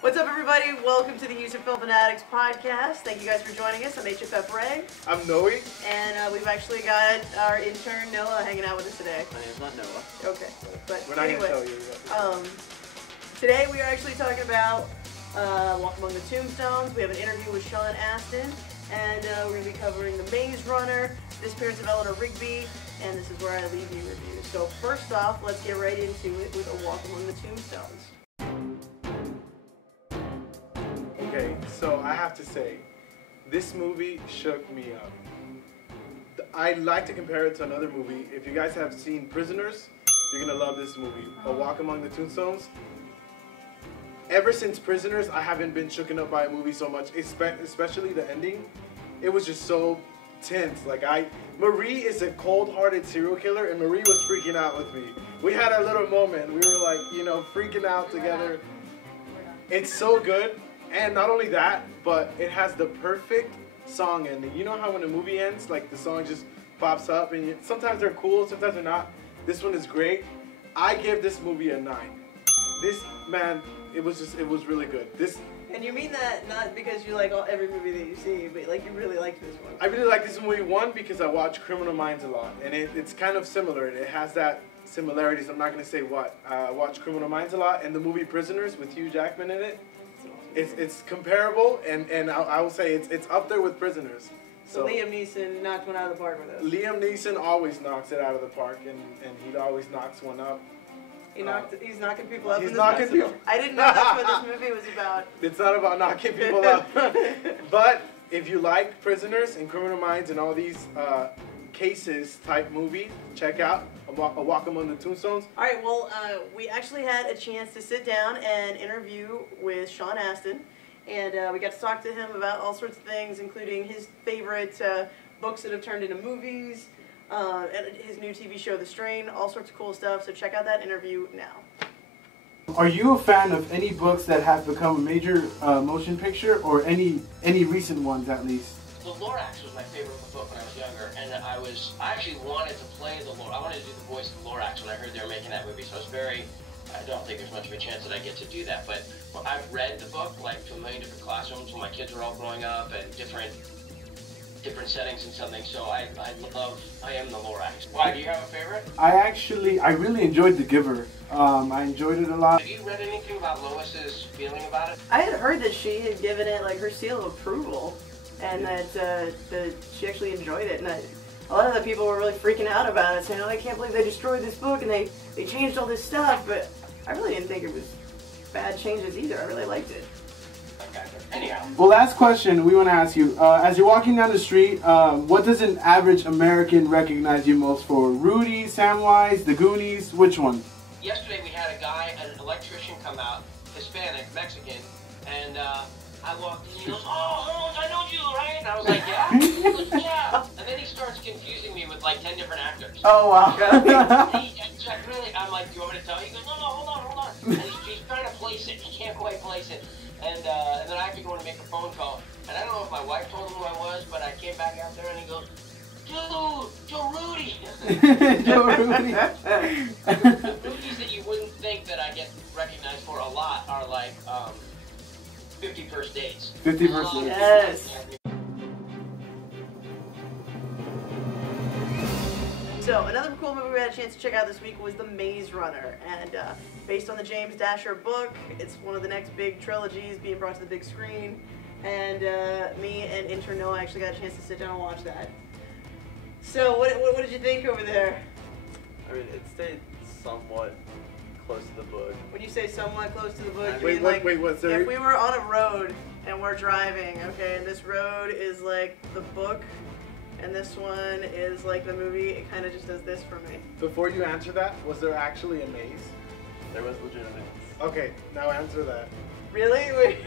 What's up, everybody? Welcome to the Film Fanatics podcast. Thank you guys for joining us. I'm HFF Ray. I'm Noe. And we've actually got our intern Noah hanging out with us today. My name's not Noah. Okay. But we're not anyway, going to tell you. Today we are actually talking about Among The Tombstones. We have an interview with Sean Astin. And we're going to be covering The Maze Runner, Disappearance of Eleanor Rigby, and this is where I leave you review. So first off, let's get right into it with A Walk Among the Tombstones. Okay, so I have to say, this movie shook me up. I like to compare it to another movie. If you guys have seen Prisoners, you're going to love this movie. A Walk Among the Tombstones. Ever since Prisoners, I haven't been shooken up by a movie so much, especially the ending. It was just so tense. Marie is a cold-hearted serial killer, and Marie was freaking out with me. We had a little moment. We were like, freaking out together. It's so good. And not only that, but it has the perfect song ending. You know how when a movie ends, like the song just pops up, and sometimes they're cool, sometimes they're not. This one is great. I give this movie a 9. This, man, it was really good. And you mean that not because you like every movie that you see, but like you really liked this one? I really like this movie, one, because I watch Criminal Minds a lot, and it's kind of similar. It has that similarities. I'm not going to say what. I watch Criminal Minds a lot, and the movie Prisoners with Hugh Jackman in it. It's comparable, and I will say it's up there with Prisoners. So Liam Neeson knocked one out of the park with us. Liam Neeson always knocks it out of the park, and he always knocks one up. He's knocking people up. He's knocking people. I didn't know that's what this movie was about. It's not about knocking people up. But if you like Prisoners and Criminal Minds and all these cases type movie, check out A Walk Among the Tombstones. All right, well, we actually had a chance to sit down and interview with Sean Astin, and we got to talk to him about all sorts of things, including his favorite books that have turned into movies, and his new TV show, The Strain, all sorts of cool stuff, so check out that interview now. Are you a fan of any books that have become a major motion picture, or any recent ones at least? The Lorax was my favorite book when I was younger, and I actually wanted to play the Lorax. I wanted to do the voice of the Lorax when I heard they were making that movie, so I don't think there's much of a chance that I get to do that, but I've read the book like to a million different classrooms when my kids were all growing up, and different settings and something, so I am the Lorax. Why, do you have a favorite? I really enjoyed The Giver. I enjoyed it a lot. Have you read anything about Lois's feeling about it? I had heard that she had given it like her seal of approval, and that she actually enjoyed it, and a lot of the people were really freaking out about it, saying, "Oh, I can't believe they destroyed this book and they changed all this stuff." But I really didn't think it was bad changes either. I really liked it. Okay. Anyhow. Well, last question we want to ask you: as you're walking down the street, what does an average American recognize you most for? Rudy, Samwise, The Goonies? Which one? Yesterday we had a guy, an electrician, come out, Hispanic, Mexican, and I walked in, he goes, "Oh, I know you, right?" And I was like, "Yeah?" He goes, "Yeah." And then he starts confusing me with like 10 different actors. Oh, wow. I'm like, "Do you want me to tell you?" He goes, "No, hold on. And he's trying to place it. He can't quite place it. And then I have to go and make a phone call. And I don't know if my wife told him who I was, but I came back out there and he goes, "Dude, Joe Rudy." Joe Rudy. The movies that you wouldn't think that I get recognized for a lot are like 50 First Dates. 50 First Dates. Yes. So another cool movie we had a chance to check out this week was The Maze Runner, and based on the James Dasher book, it's one of the next big trilogies being brought to the big screen, and me and intern Noah actually got a chance to sit down and watch that. So what did you think over there? I mean, it stayed somewhat close to the book. When you say somewhat close to the book, you Wait, mean like what's there? if we were on a road and we're driving, okay, and this road is like the book, and this one is like the movie, it kind of just does this for me. Before you answer that, was there actually a maze? There was legitimate. Okay, now answer that. Really? Wait.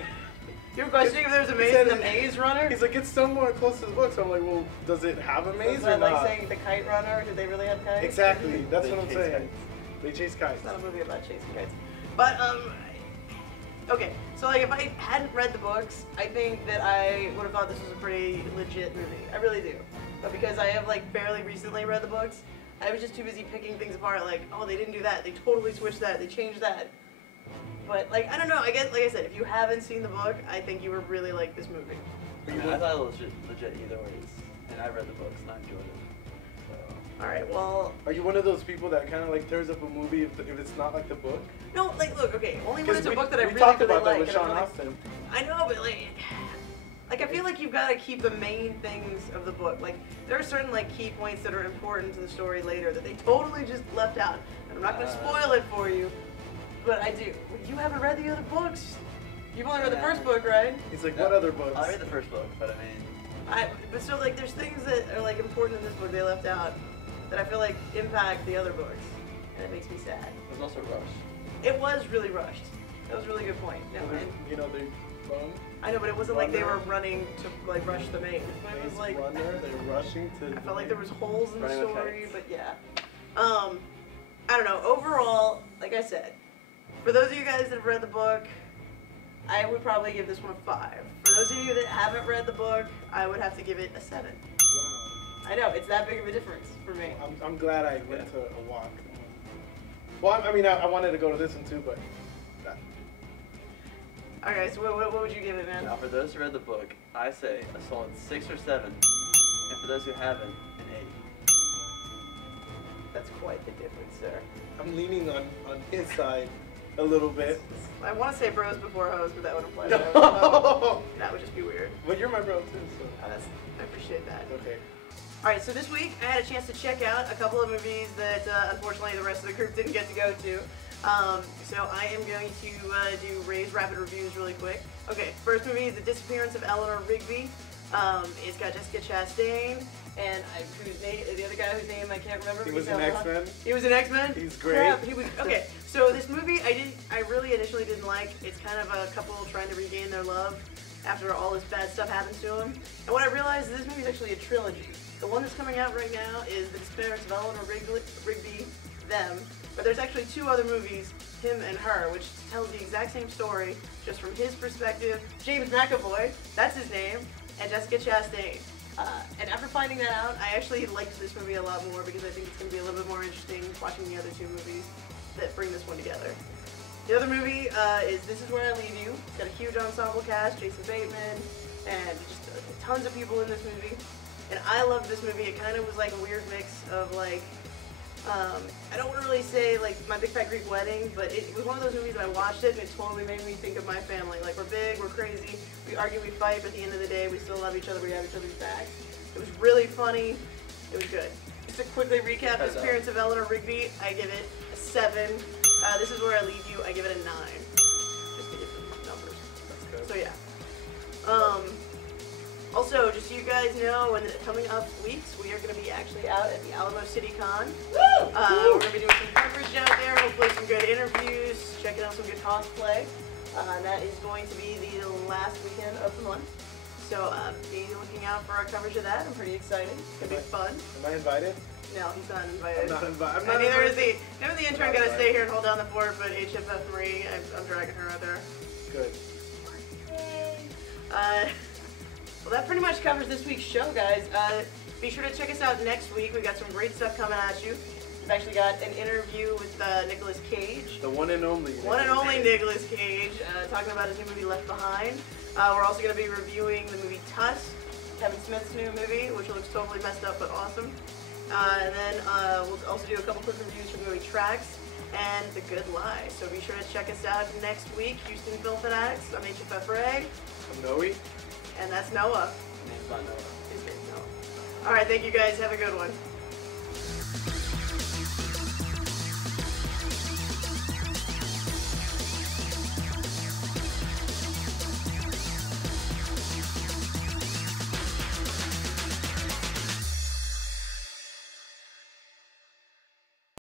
You were questioning if there's a maze in The Maze Runner? He's like, it's somewhat close to the book, so I'm like, well, does it have a maze So or is that not? like saying The Kite Runner? Did they really have kites? Exactly, that's They what I'm chase saying. kites. They chase kites. It's not a movie about chasing kites. But, okay, so like if I hadn't read the books, I think that I would have thought this was a pretty legit movie. I really do. But because I have like fairly recently read the books, I was just too busy picking things apart, like, oh, they didn't do that, they totally switched that, they changed that. But like I don't know. I guess like I said, if you haven't seen the book, I think you would really like this movie. I mean, I thought it was legit either ways, and I read the books and I enjoyed it. So. All right. Well. Are you one of those people that kind of like tears up a movie if it's not like the book? No, like look, okay. Only when it's a book that I we really, talked really about that like. with and I'm Sean like- Astin. I know, but like I feel like you've got to keep the main things of the book. Like there are certain like key points that are important to the story later that they totally just left out. And I'm not going to spoil it for you, but I do. You haven't read the other books. You've only read the first book, right? He's like, what other books? I read the first book, but I mean. But so like there's things that are like important in this book they left out that I feel like impact the other books, and it makes me sad. It was also rushed. It was really rushed. That was a really good point. No, and You know, they run. I know, but it wasn't like they were running to like rush the main. It was like Runner, they're rushing to. I felt like there was holes in the Running with story, kites. but yeah. I don't know. Overall, like I said, for those of you guys that have read the book, I would probably give this one a 5. For those of you that haven't read the book, I would have to give it a 7. Wow. I know, it's that big of a difference for me. I'm glad I went to a walk. Well, I mean, I wanted to go to this one too, but. Okay, so what would you give it, man? Now, for those who read the book, I say a solid 6 or 7, and for those who haven't, an 8. That's quite the difference, sir. I'm leaning on his side a little bit. I want to say bros before hoes, but that would imply No. that I was a hoe. That would just be weird. But you're my bro too, so. I appreciate that. Okay. Alright, so this week I had a chance to check out a couple of movies that unfortunately the rest of the group didn't get to go to. So I am going to do Ray's rapid reviews really quick. Okay, first movie is The Disappearance of Eleanor Rigby. It's got Jessica Chastain and the other guy whose name I can't remember. He was in X-Men. He was in X-Men? He's great. Crap, he was, okay, so this movie I really initially didn't like. It's kind of a couple trying to regain their love after all this bad stuff happens to them. And what I realized is this movie is actually a trilogy. The one that's coming out right now is The Disappearance of Eleanor Rigby, them. But there's actually 2 other movies, him and her, which tells the exact same story, just from his perspective. James McAvoy, that's his name, and Jessica Chastain. And after finding that out, I actually liked this movie a lot more because I think it's going to be a little bit more interesting watching the other 2 movies that bring this one together. The other movie is This Is Where I Leave You. It's got a huge ensemble cast, Jason Bateman, and just tons of people in this movie. And I loved this movie. It kind of was like a weird mix of like, I don't want to really say like My Big Fat Greek Wedding, but it was one of those movies that I watched it and it totally made me think of my family. Like we're big, we're crazy, we argue, we fight, but at the end of the day we still love each other, we have each other's backs. It was really funny, it was good. Just to quickly recap Disappearance of Eleanor Rigby, I give it a 7. This Is Where I Leave You, I give it a 9. Just to get some numbers. That's good. So yeah. Also, just so you guys know, in the coming up weeks, we are going to be actually out at the Alamo City Con. We're going to be doing some coverage out there, hopefully some good interviews, checking out some good cosplay. And that is going to be the last weekend of the month. So be looking out for our coverage of that. I'm pretty excited. It's going to be fun. Am I invited? No, he's not invited. I'm not invited. And neither is the intern got to stay here and hold down the fort, but HFF Marie, I'm dragging her out there. Good. Well, that pretty much covers this week's show, guys. Be sure to check us out next week. We've got some great stuff coming at you. We've actually got an interview with Nicolas Cage. The one and only. One and only Nicolas Cage, talking about his new movie Left Behind. We're also going to be reviewing the movie Tusk, Kevin Smith's new movie, which looks totally messed up but awesome. And then we'll also do a couple quick reviews for the movie Tracks and The Good Lie. So be sure to check us out next week. Houston Film Fanatics. I'm HFF Ray. I'm Noe. And that's Noah. My name's not Noah. His name's Noah. Alright, thank you guys. Have a good one.